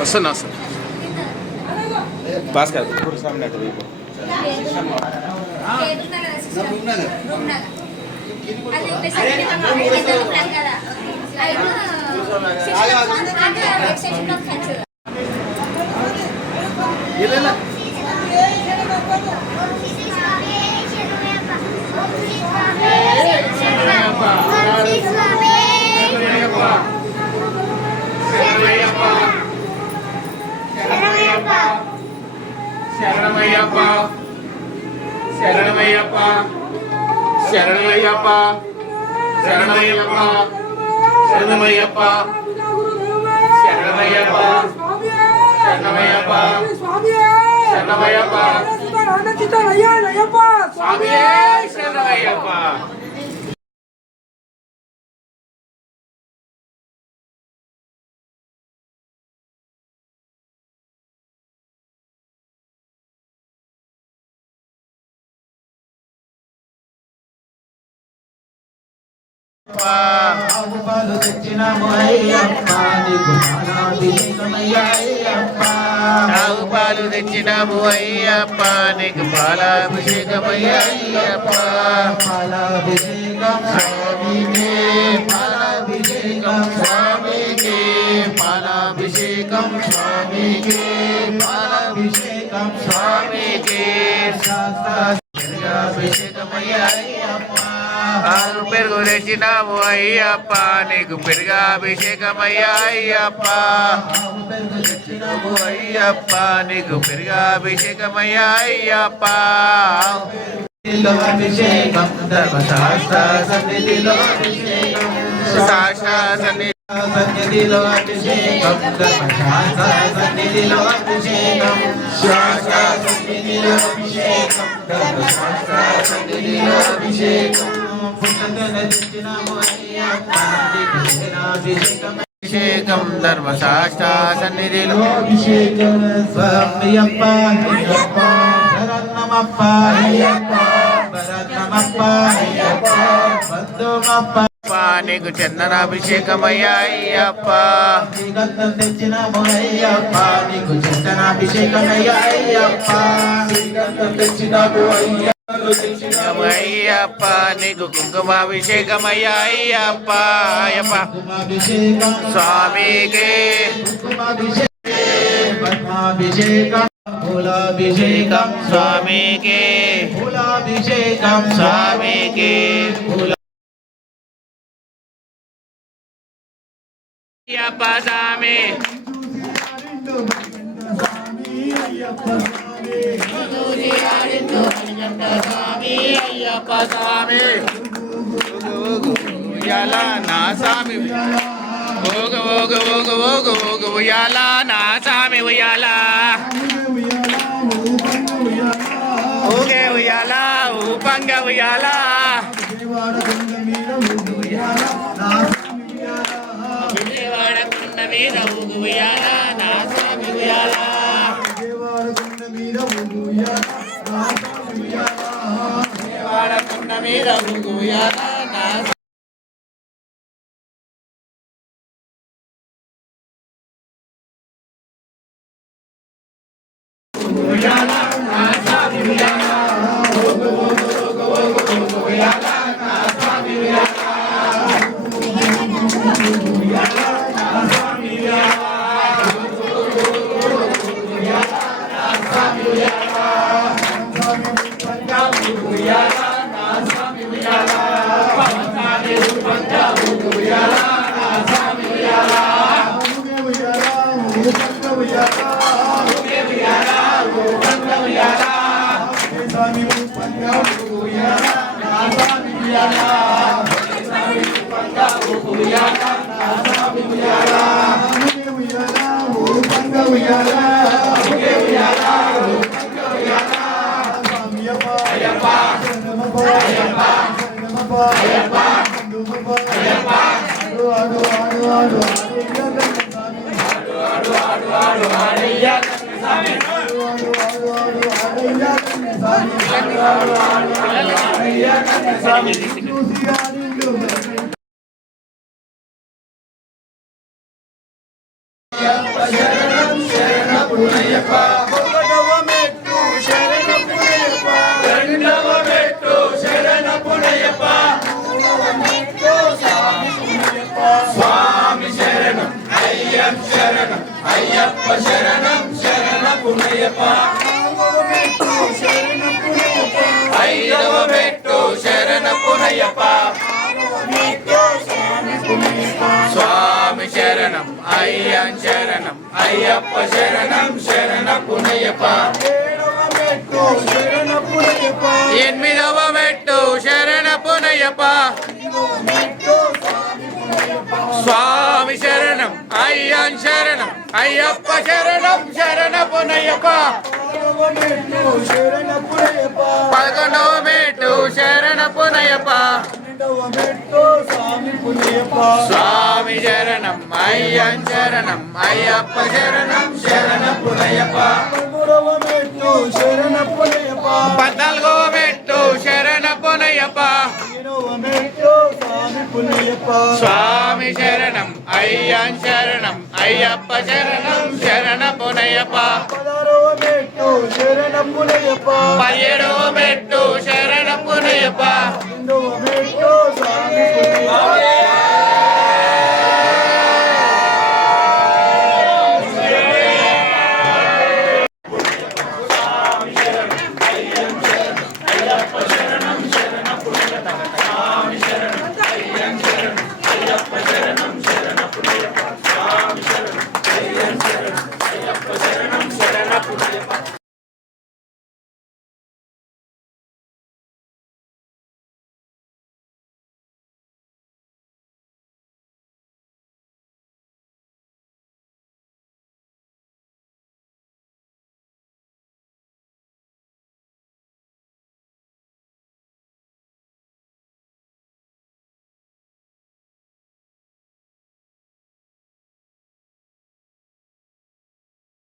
వస్తున్నా వస్తున్నా భాస్కర్ ఇప్పుడు సామె శరణమయ్యప్ప శరణమయ్యప్ప శరణమయ్యప్ప శరణమయ్యప్ప శరణమయ్యప్ప శరణమయ్యప్ప శరణమయ్యప్ప శరణమయ్యప్ప స్వామి శరణమయ్యప్ప. ఆవు పాలు తెచ్చినాము అయ్యప్ప నీకు పాలాభిషేకమయ్యప్ప. ఆవు పాలు తెచ్చినాము అయ్యప్ప నీకు పాలాభిషేకమయ్యప్ప. పాలాభిషేకం స్వామికే పాలాభిషేకం స్వామికే పాలాభిషేకం స్వామికే పాలాభిషేకం స్వామికే శాస్త్రాభిషేకమయ్యప్ప. ఆరు పెరుగు తెచ్చినాము అయ్యప్ప నీకు పెరుగాభిషేకమయ్యా అయ్యప్ప. తెచ్చినాము అయ్యప్ప నీకు పెరుగాభిషేకమయ్యా అయ్యప్ప. అభిషేకం ధర్మశాస్త్ర సన్నిధిలో అభిషేకం శాస్త్ర సన్నిధిలో అభిషేకం ధర్మశాస్త్ర సన్నిధిలో అభిషేకం శాస్త్ర సన్నిధిలో అభిషేకం ధర్మశాస్త్ర సన్నిధిలో అభిషేకం. పుట్టతెచ్చినాము అయ్యప్ప అభిషేకం అభిషేకం ధర్మశాస్త్ర సన్నిధిలో అభిషేకం. స్వామియప్ప అయ్యప్ప శరణమప్ప అయ్యప్ప శరణమప్ప అయ్యప్ప బంధుమప్ప. నీకు చందనాభిషేకమయ్యా అయ్యప్ప. శ్రీగంధం తెచ్చినాము అయ్యప్ప నీకు చందనాభిషేకమయ్యా అయ్యప్ప. శ్రీగంధం తెచ్చినాము అయ్యప్ప నీకు కుంకుమాభిషేకమయ్యా అయ్యప్ప. అయ్యప్ప కుంకుమాభిషేకం స్వామికి పద్మాభిషేకం పూలాభిషేకం స్వామికి పూలాభిషేకం స్వామికి. అయ్యప్ప స్వామి అయ్యప్ప స్వామి ఉయ్యాల నా స్వామి ఓగ ఓగ ఓగ ఓగ ఓగ ఉయ్యాల నా స్వామి ఉయ్యాల ఊగే ఉయ్యాల ఊపంగ ఉయ్యాల విజయవాడ కొండ మీద ఊగు ఉయ్యాల నా స్వామి ఉయ్యాల విజయవాడ కొండ మీద ఊగు ఉయ్యాల నా ఉయ్యాల నా స్వామి ఉయ్యాల ఊగు ఊగు ఊగు ఊగు ఊగు ఉయ్యాల నా స్వామి ఉయ్యాల ఉయ్యాల నా స్వామి ఉయ్యాల ఉయ్యాల నా స్వామి ఉయ్యాల ఉయ్యాల నా స్వామి ఉయ్యాల పంచాలి పంచాలి ఉయ్యాల నా స్వామి ఉయ్యాల ఉయ్యాల ఉయ్యాల ఉయ్యాల ఉయ్యాల స్వామి పంచాలి ఉయ్యాల నా స్వామి ఉయ్యాల స్వామి పంచాలి ఉయ్యాల నా స్వామి ఉయ్యాల ఉయ్యాల పంచాలి ఉయ్యాల ఉయ్యాల అయ్యప్ప అయ్యప్ప అయ్యప్ప అయ్యప్ప ఆడు ఆడు ఆడు ఆడు ఆడు ఆడు ఆడయ్యా స్వామి ఆడు ఆడు ఆడు ఆడయ్యా స్వామి ఆడు ఆడు ఆడు ఆడయ్యా స్వామి చూసి ఆడిండు అయ్యప్ప శరణం శరణం శరణపునయ్యప్ప ఐదవ మెట్టు శరణపునయ్యప్ప స్వామి శరణం అయ్యం శరణం అయ్యప్ప శరణం శరణపునయ్యప్ప ఎనిమిదవ మెట్టు శరణపునయ్యప్ప స్వామి శరణం అయ్యం శరణం అయ్యప్ప శరణం శరణపునయ్యప్ప పదకొండవ మెట్టు శరణపునయ్యప్ప స్వామి శరణం అయ్యం శరణం అయ్యప్ప శరణం శరణపునయ్యప్ప పద్నాలుగవ మెట్టు శరణపునయ్యప్ప స్వామి శరణం అయ్యం శరణం అయ్యప్ప శరణం శరణపునయ్యప్ప పదిహేడవ మెట్టు శరణపునయ్యప్ప